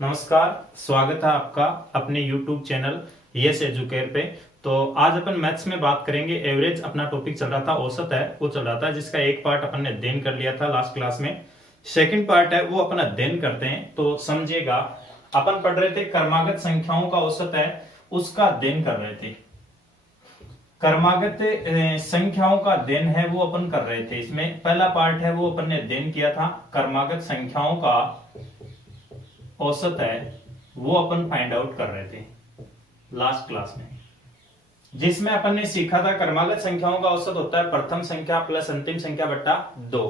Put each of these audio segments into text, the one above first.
नमस्कार, स्वागत है आपका अपने YouTube चैनल यस एजुकेयर पे। तो आज अपन मैथ्स में बात करेंगे। एवरेज अपना टॉपिक चल रहा था, औसत है वो चल रहा था, जिसका एक पार्ट अपन ने अध्ययन कर लिया था लास्ट क्लास में। सेकंड पार्ट है वो अपन अध्ययन करते हैं। तो समझिएगा, अपन पढ़ रहे थे क्रमागत संख्याओं का औसत है उसका अध्ययन कर रहे थे। क्रमागत संख्याओं का अध्ययन है वो अपन कर रहे थे। इसमें पहला पार्ट है वो अपन ने अध्ययन किया था, क्रमागत संख्याओं का औसत है वो अपन फाइंड आउट कर रहे थे लास्ट क्लास में, जिसमें अपन ने सीखा था क्रमागत संख्याओं का औसत होता है प्रथम संख्या प्लस अंतिम संख्या बटा 2।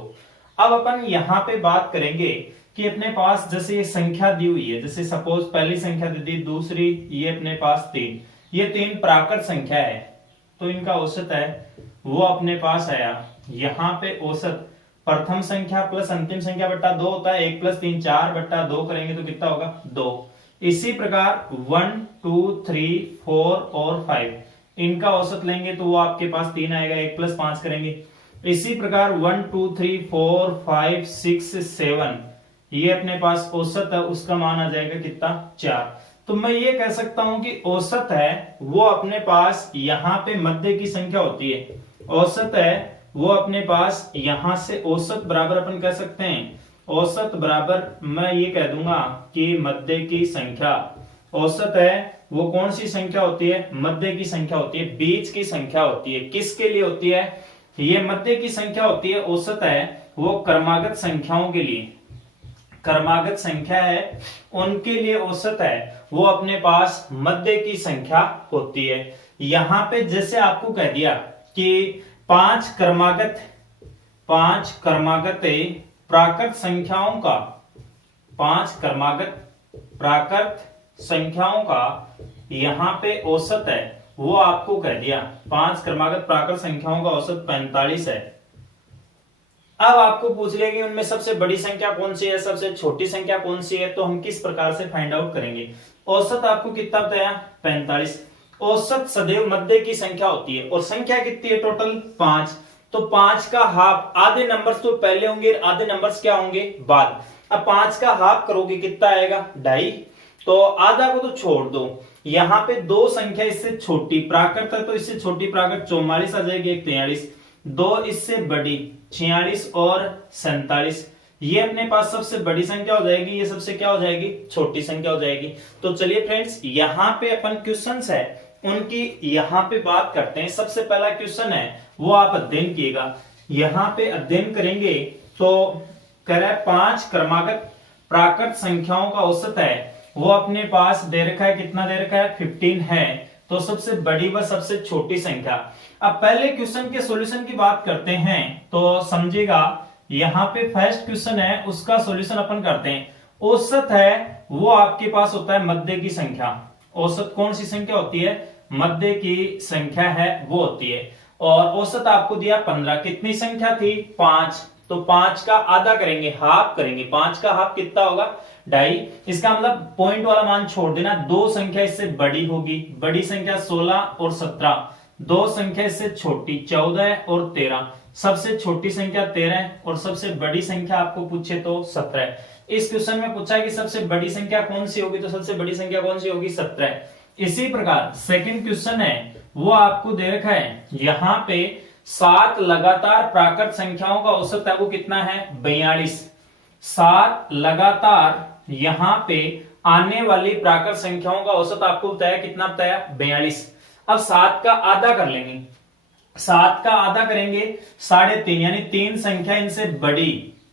अब अपन यहां पे बात करेंगे कि अपने पास जैसे ये संख्या दी हुई है, जैसे सपोज पहली संख्या दे दी, दूसरी ये अपने पास 3, ये 3 प्राकृत संख्या है, तो इनका औसत है वो अपने पास आया। यहां पे औसत प्रथम संख्या प्लस अंतिम संख्या बट्टा 2 होता है, 1 + 3 4 बट्टा 2 करेंगे तो कितना होगा 2। इसी प्रकार 1 2 3 4 और 5 इनका औसत लेंगे तो वो आपके पास 3 आएगा, 1 + 5 करेंगे। इसी प्रकार 1 2 3 4 5 6 7 ये अपने पास औसत है, उसका मान आ जाएगा कितना 4। तो मैं ये कह सकता हूं कि औसत है वो अपने पास यहां पे मध्य की संख्या होती है। औसत है वो अपने पास यहां से औसत बराबर अपन कह सकते हैं, औसत बराबर मैं ये कह दूंगा कि मध्य की संख्या। औसत है वो कौन सी संख्या होती है, मध्य की संख्या होती है, बीच की संख्या होती है। किसके लिए होती है, ये मध्य की संख्या होती है। औसत है वो क्रमागत संख्याओं के लिए, क्रमागत संख्या है उनके लिए औसत है वो अपने पास मध्य की संख्या होती है। यहां पे जैसे आपको कह दिया कि पांच क्रमागत प्राकृत संख्याओं का, 5 क्रमागत प्राकृत संख्याओं का यहां पे औसत है वो आपको कह दिया। 5 क्रमागत प्राकृत संख्याओं का औसत 45 है। अब आपको पूछ लिया कि उनमें सबसे बड़ी संख्या कौन सी है, सबसे छोटी संख्या कौन सी है, तो हम किस प्रकार से फाइंड आउट करेंगे। औसत आपको कितना बताया 45। औसत सदैव मध्य की संख्या होती है और संख्या कितनी है टोटल 5। तो 5 का हाफ, आधे नंबर्स तो पहले होंगे, आधे नंबर्स क्या होंगे बाद। अब 5 का हाफ करोगे कितना आएगा 2.5, तो आधा को तो छोड़ दो। यहां पे दो संख्या इससे छोटी प्राकृत है तो इससे छोटी प्राकृत 44 आ जाएगी, एक 43, दो इससे बड़ी 46 और 47। ये अपने पास सबसे बड़ी संख्या हो जाएगी, ये सबसे क्या हो जाएगी छोटी संख्या हो जाएगी। तो चलिए फ्रेंड्स, यहाँ पे अपन क्वेश्चंस है उनकी यहाँ पे बात करते हैं। सबसे पहला क्वेश्चन है वो आप अध्ययन कीजिएगा। यहाँ पे अध्ययन करेंगे तो कह रहा है 5 क्रमागत प्राकृत संख्याओं का औसत है वो अपने पास दे रखा है, कितना दे रखा है 15 है। तो सबसे बड़ी व सबसे छोटी संख्या। अब पहले क्वेश्चन के सॉल्यूशन की बात करते हैं तो समझिएगा, यहाँ पे फर्स्ट क्वेश्चन है उसका सॉल्यूशन अपन करते हैं। औसत है वो आपके पास होता है मध्य की संख्या। औसत कौन सी संख्या होती है, मध्य की संख्या है वो होती है। और औसत आपको दिया 15, कितनी संख्या थी 5, तो 5 का आधा करेंगे, हाफ करेंगे। 5 का हाफ कितना होगा 2.5। इसका मतलब पॉइंट वाला मान छोड़ देना। दो संख्या इससे बड़ी होगी, बड़ी संख्या 16 और 17, दो संख्या इससे छोटी 14 और 13, सबसे छोटी संख्या 13 और सबसे बड़ी संख्या आपको पूछे तो 17। इस क्वेश्चन में पूछा है कि सबसे बड़ी संख्या कौन सी होगी, तो सबसे बड़ी संख्या कौन सी होगी 17। इसी प्रकार सेकंड क्वेश्चन है वो आपको दे रखा है, यहाँ पे 7 लगातार प्राकृत संख्याओं का औसत है वो कितना है 42। 7 लगातार यहाँ पे आने वाली प्राकृत संख्याओं का औसत आपको बताया, कितना बताया 42। अब 7 का आधा कर लेंगे, 7 का आधा करेंगे 3.5, यानी 3 संख्या इनसे बड़ी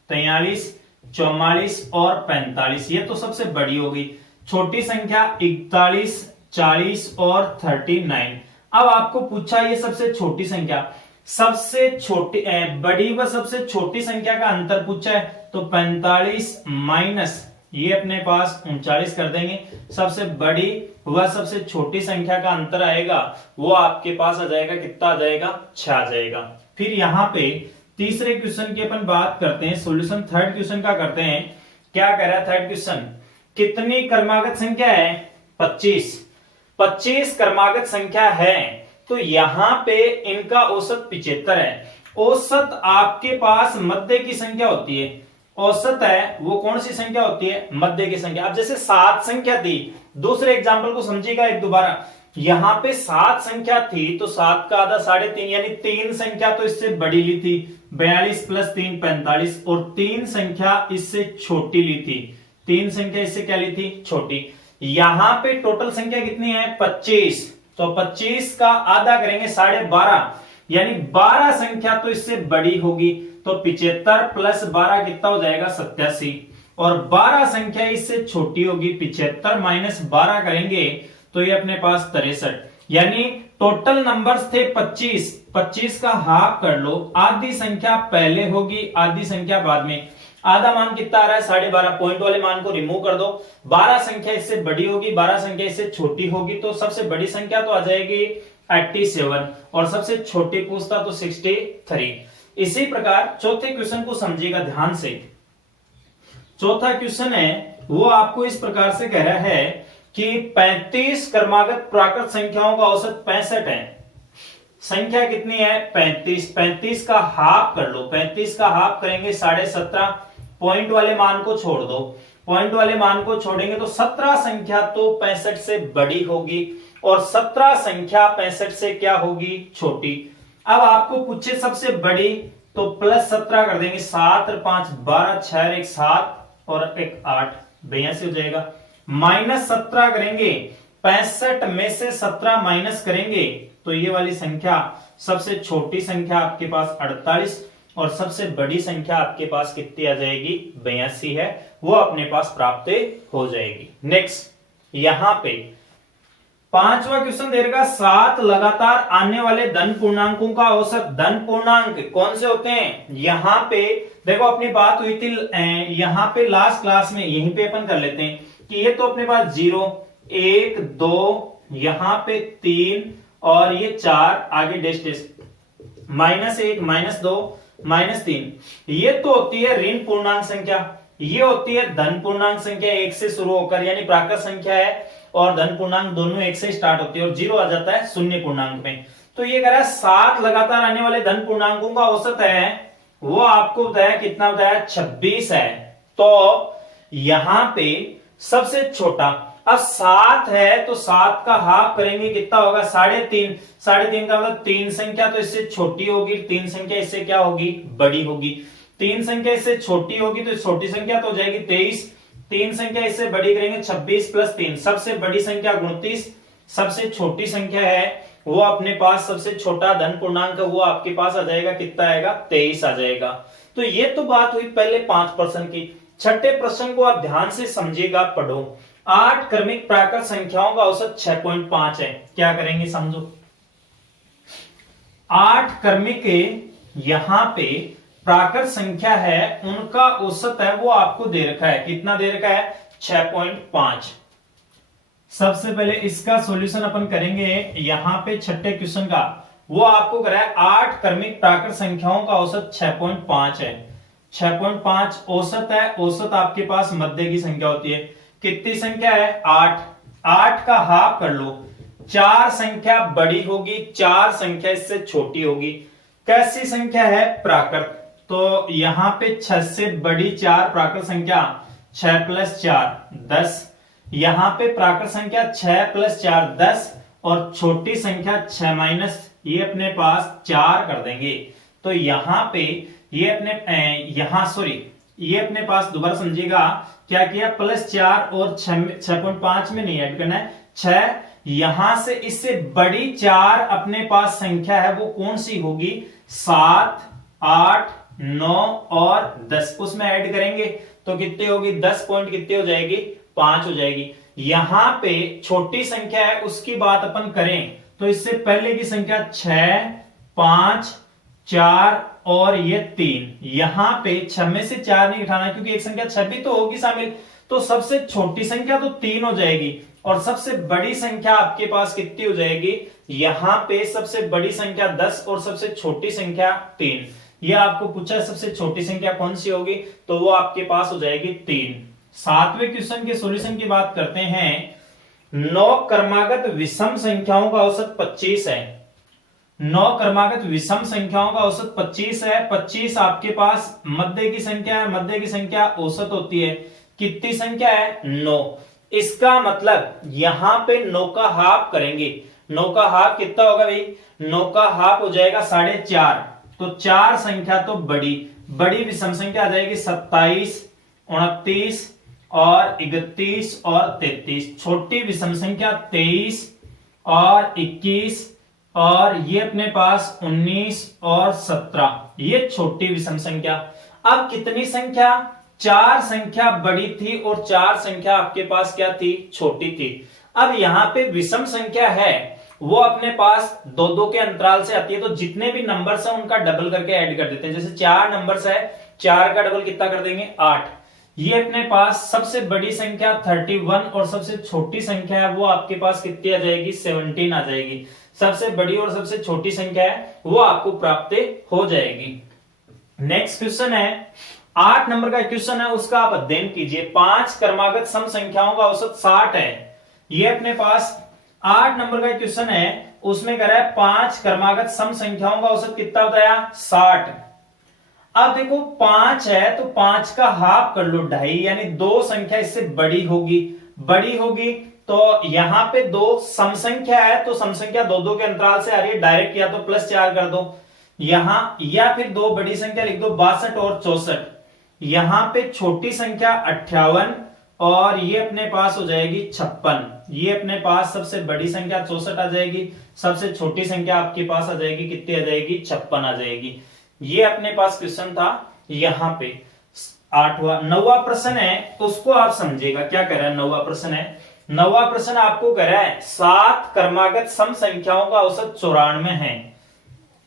43 44 और 45, ये तो सबसे बड़ी होगी। छोटी संख्या 41 40 और 39। अब आपको पूछा ये सबसे छोटी संख्या, सबसे छोटी बड़ी व सबसे छोटी संख्या का अंतर पूछा है, तो 45 माइनस ये अपने पास 39 कर देंगे। सबसे बड़ी व सबसे छोटी संख्या का अंतर आएगा वो आपके पास आ जाएगा, कितना आ जाएगा 6 आ जाएगा। फिर यहाँ पे तीसरे क्वेश्चन की अपन बात करते हैं, सॉल्यूशन थर्ड क्वेश्चन का करते हैं। क्या कह रहा है थर्ड क्वेश्चन, कितनी क्रमागत संख्या है 25। 25 क्रमागत संख्या है तो यहां पे इनका औसत 75 है। औसत आपके पास मध्य की संख्या होती है। औसत है वो कौन सी संख्या होती है, मध्य की संख्या। अब जैसे 7 संख्या थी, दूसरे एग्जाम्पल को समझिएगा एक दोबारा। यहां पे 7 संख्या थी तो 7 का आधा 3.5 यानी 3 संख्या तो इससे बड़ी ली थी, 42 + 3 45, और 3 संख्या इससे छोटी ली थी, 3 संख्या इससे क्या ली थी, छोटी। यहां पे टोटल संख्या कितनी है, 25, तो 25 का आधा करेंगे 12.5 यानी 12 संख्या तो इससे बड़ी होगी, तो 75 + 12 कितना हो जाएगा, 87, और 12 संख्या इससे छोटी होगी, 75 - 12 करेंगे तो ये अपने पास 63, यानी टोटल नंबर्स थे 25, 25 का हाफ कर लो, आधी संख्या पहले होगी आधी संख्या बाद में। आधा मान कितना आ रहा है, 12.5, पॉइंट वाले मान को रिमूव कर दो, 12 संख्या इससे बड़ी होगी 12 संख्या इससे छोटी होगी, तो सबसे बड़ी संख्या तो आ जाएगी 87 और सबसे छोटी पूछता तो 63। इसी प्रकार चौथे क्वेश्चन को समझिएगा ध्यान से। चौथा क्वेश्चन है वो आपको इस प्रकार से कह रहा है कि 35 क्रमागत प्राकृत संख्याओं का औसत 65 है। संख्या कितनी है, 35, 35 का हाफ कर लो, 35 का हाफ करेंगे 17.5, पॉइंट वाले मान को छोड़ दो, पॉइंट वाले मान को छोड़ेंगे तो 17 संख्या तो 65 से बड़ी होगी और 17 संख्या 65 से क्या होगी, छोटी। अब आपको पूछे सबसे बड़ी तो +17 कर देंगे, 7 और 5 12, 6 और 1 7 और 1 8, 82 हो जाएगा। -17 करेंगे, 65 में से 17 माइनस करेंगे तो ये वाली संख्या सबसे छोटी संख्या आपके पास 48 और सबसे बड़ी संख्या आपके पास कितनी आ जाएगी, 82 है, वो अपने पास प्राप्त हो जाएगी। नेक्स्ट यहां पे पांचवा क्वेश्चन दे रखा, 7 लगातार आने वाले धन पूर्णांकों का औसत। धन पूर्णांक कौन से होते हैं, यहां पे देखो अपनी बात हुई थी यहां पे लास्ट क्लास में, यहीं पे अपन कर लेते हैं कि ये तो अपने पास 0 1 2 यहां पे 3 और ये 4 आगे डैश डैश, -1 -2 -3, ये तो होती है ऋण पूर्णांक संख्या, ये होती है धन पूर्णांक संख्या 1 से शुरू होकर, यानी प्राकृत संख्या है और धन पूर्णांक दोनों 1 से स्टार्ट होती है और 0 आ जाता है शून्य पूर्णांक में। तो ये कह रहा है 7 लगातार आने वाले धन पूर्णांकों का औसत है, वो आपको बताया कितना, बताया 26 है। तो यहां पे सबसे छोटा, अब 7 है तो 7 का हाफ करेंगे कितना होगा, 3.5, 3.5 का मतलब 3 संख्या तो इससे छोटी होगी, 3 संख्या इससे क्या होगी, बड़ी होगी। 3 संख्या इससे छोटी होगी तो छोटी संख्या तो हो जाएगी 23, 3 संख्या इससे बड़ी करेंगे 26 + 3, सबसे बड़ी संख्या 29, सबसे छोटी संख्या है वो अपने पास सबसे छोटा धन पूर्णांक वो आपके पास आ जाएगा, कितना आएगा, 23 आ जाएगा। तो ये तो बात हुई पहले 5% की। छठे प्रश्न को आप ध्यान से समझिएगा, पढ़ो। 8 क्रमिक प्राकृत संख्याओं का औसत 6.5 है, क्या करेंगे समझो। 8 क्रमिक यहां पे प्राकृत संख्या है, उनका औसत है वो आपको दे रखा है, कितना दे रखा है, 6.5। सबसे पहले इसका सॉल्यूशन अपन करेंगे यहां पे छठे क्वेश्चन का, वो आपको करा है 8 क्रमिक प्राकृत संख्याओं का औसत 6.5 है। 6.5 औसत है, औसत आपके पास मध्य की संख्या होती है। कितनी संख्या है, 8, 8 का हाफ कर लो, 4 संख्या बड़ी होगी 4 संख्या इससे छोटी होगी। कैसी संख्या है, प्राकृत, तो यहां पे 6 से बड़ी 4 प्राकृत संख्या, 6 + 4 10, यहां पे प्राकृत संख्या 6 + 4 10 और छोटी संख्या 6 - ये अपने पास 4 कर देंगे। तो यहां पे ये अपने पास दोबारा समझिएगा क्या किया, +4 और 6.5 में नहीं ऐड करना है, 6 यहां से इससे बड़ी 4 अपने पास संख्या है वो कौन सी होगी, 7 8 9 और 10, उसमें ऐड करेंगे तो कितनी होगी, 10 पॉइंट कितनी हो जाएगी, 5 हो जाएगी। यहां पे छोटी संख्या है उसकी बात अपन करें तो इससे पहले की संख्या 6 5 4 और ये 3, यहां पे 6 में से 4 नहीं उठाना क्योंकि एक संख्या 6 भी तो होगी शामिल, तो सबसे छोटी संख्या तो 3 हो जाएगी और सबसे बड़ी संख्या आपके पास कितनी हो जाएगी, यहां पे सबसे बड़ी संख्या 10 और सबसे छोटी संख्या 3। यह आपको पूछा सबसे छोटी संख्या कौन सी होगी, तो वो आपके पास हो जाएगी 3। 7वें क्वेश्चन के सॉल्यूशन की बात करते हैं। 9 क्रमागत विषम संख्याओं का औसत 25 है। 9 क्रमागत विषम संख्याओं का औसत 25 है। 25 आपके पास मध्य की संख्या है, मध्य की संख्या औसत होती है। कितनी संख्या है? 9। इसका मतलब यहां पे 9 का हाफ करेंगे। 9 का हाफ कितना होगा भाई? 9 का हाफ हो जाएगा 4.5। तो 4 संख्या तो बड़ी विषम संख्या आ जाएगी 27, 29 और 31 और 33। छोटी विषम संख्या 23 और 21 और ये अपने पास 19 और 17, ये छोटी विषम संख्या। अब कितनी संख्या? 4 संख्या बड़ी थी और 4 संख्या आपके पास क्या थी? छोटी थी। अब यहां पे विषम संख्या है वो अपने पास 2-2 के अंतराल से आती है, तो जितने भी नंबर्स हैं उनका डबल करके ऐड कर देते हैं। जैसे 4 नंबर्स है, 4 का डबल कितना कर देंगे? 8। ये अपने पास सबसे बड़ी संख्या 31 और सबसे छोटी संख्या है वो आपके पास कितनी आ जाएगी? 17 आ जाएगी। सबसे बड़ी और सबसे छोटी संख्या है वो आपको प्राप्त हो जाएगी। नेक्स्ट क्वेश्चन है 8 नंबर का क्वेश्चन है, उसका आप अध्ययन कीजिए। 5 क्रमागत सम संख्याओं का औसत 60 है। ये अपने पास 8 नंबर का क्वेश्चन है, उसमें कह रहा है 5 क्रमागत सम संख्याओं का औसत कितना बताया? 60। अब देखो 5 है तो 5 का हाफ कर लो 2.5, यानी 2 संख्या इससे बड़ी होगी तो यहां पे 2 सम संख्या है तो सम संख्या 2-2 के अंतराल से आ रही है, डायरेक्ट या तो +4 कर दो यहां, या फिर 2 बड़ी संख्या लिख दो 62 और 64। यहां पे छोटी संख्या 58 और ये अपने पास हो जाएगी 56। ये अपने पास सबसे बड़ी संख्या 64 आ जाएगी, सबसे छोटी संख्या आपके पास आ जाएगी कितनी आ जाएगी? 56 आ जाएगी। ये अपने पास क्वेश्चन था यहां पे 8वां। 9वां प्रश्न है उसको आप समझिएगा, क्या कह रहा है? 9वां प्रश्न है, 9वां प्रश्न आपको कह रहा है 7 क्रमागत सम संख्याओं का औसत 94 है।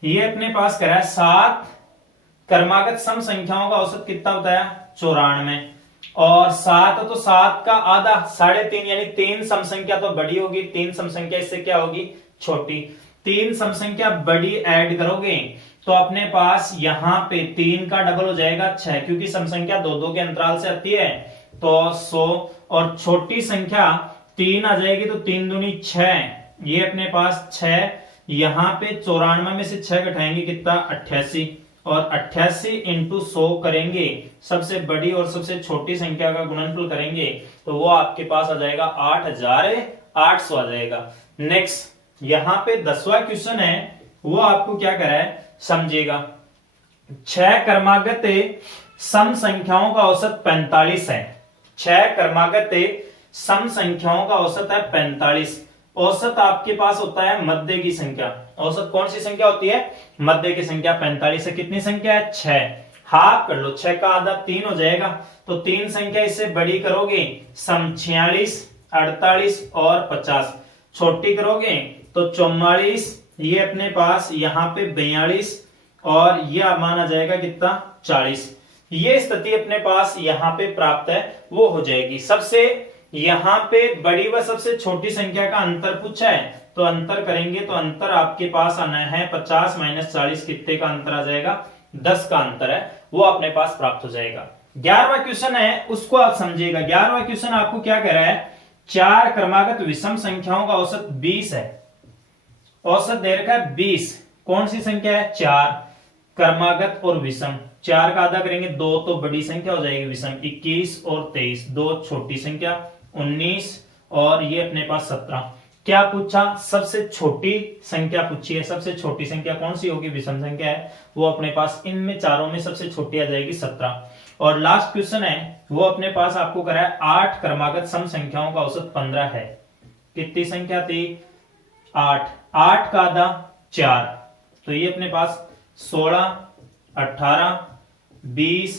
ये अपने पास कह रहा है 7 क्रमागत सम संख्याओं का औसत कितना होता है? 94। और 7 तो 7 का आधा 3.5, यानी 3 सम संख्या तो बड़ी होगी, 3 सम संख्या इससे क्या होगी? छोटी। 3 सम संख्या बड़ी ऐड करोगे तो अपने पास यहां पे 3 का डबल हो जाएगा 6, क्योंकि सम संख्या 2-2 के अंतराल से आती है तो 100, और छोटी संख्या 3 आ जाएगी तो 3 दूनी 6, ये अपने पास 6। यहां पे 94 में से 6 घटाएंगे कितना? 88, और 88 इंटू 100 करेंगे, सबसे बड़ी और सबसे छोटी संख्या का गुणनफल करेंगे तो वो आपके पास आ जाएगा 8800 आ जाएगा। नेक्स्ट यहां पे 10वां क्वेश्चन है, वो आपको क्या करा है समझिएगा। 6 क्रमागत सम संख्याओं का औसत 45 है। 6 क्रमागत सम संख्याओं का औसत है 45। औसत आपके पास होता है मध्य की संख्या। औसत कौन सी संख्या होती है? मध्य की संख्या। 45 से कितनी संख्या है? 6। हाफ कर लो, 6 का आधा 3 हो जाएगा, तो 3 संख्या इससे बड़ी करोगे सम 46, 48 और 50। छोटी करोगे तो 44, ये अपने पास यहाँ पे 42 और ये मान आ जाएगा कितना? 40। ये स्थिति अपने पास यहाँ पे प्राप्त है वो हो जाएगी। सबसे यहां पे बड़ी व सबसे छोटी संख्या का अंतर पूछा है तो अंतर करेंगे तो अंतर आपके पास आना है 50 - 40, कितने का अंतर आ जाएगा? 10 का अंतर है वो अपने पास प्राप्त हो जाएगा। 11वां क्वेश्चन है उसको आप समझिएगा। 11वां क्वेश्चन आपको क्या कह रहा है? 4 क्रमागत विषम संख्याओं का औसत 20 है। औसत दे रखा है 20। कौन सी संख्या है? 4 क्रमागत और विषम। 4 का आधा करेंगे 2 तो बड़ी संख्या हो जाएगी विषम, 21 और 23, 2 छोटी संख्या 19 और ये अपने पास 17। क्या पूछा? सबसे छोटी संख्या पूछी है। सबसे छोटी संख्या कौन सी होगी? विषम संख्या है वो अपने पास इनमें चारों में सबसे छोटी आ जाएगी 17। और लास्ट क्वेश्चन है वो अपने पास आपको करा है 8 क्रमागत सम संख्याओं का औसत 15 है। कितनी संख्या थी? 8। 8 का आधा 4, तो ये अपने पास 16, 18, 20,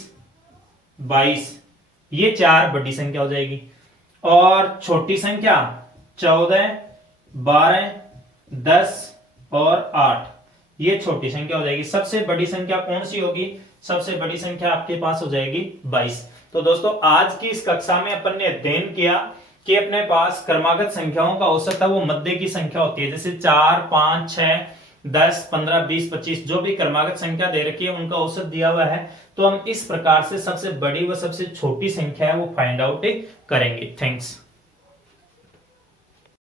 22, ये 4 बड़ी संख्या हो जाएगी। और छोटी संख्या 14, 12, 10 और 8, ये छोटी संख्या हो जाएगी। सबसे बड़ी संख्या कौन सी होगी? सबसे बड़ी संख्या आपके पास हो जाएगी 22। तो दोस्तों आज की इस कक्षा में अपन ने अध्ययन किया कि अपने पास क्रमागत संख्याओं का औसत है वो मध्य की संख्या होती है। जैसे 4, 5, 6, 10, 15, 20, 25 जो भी क्रमागत संख्या दे रखी है उनका औसत दिया हुआ है, तो हम इस प्रकार से सबसे बड़ी व सबसे छोटी संख्या है वो फाइंड आउट करेंगे। थैंक्स।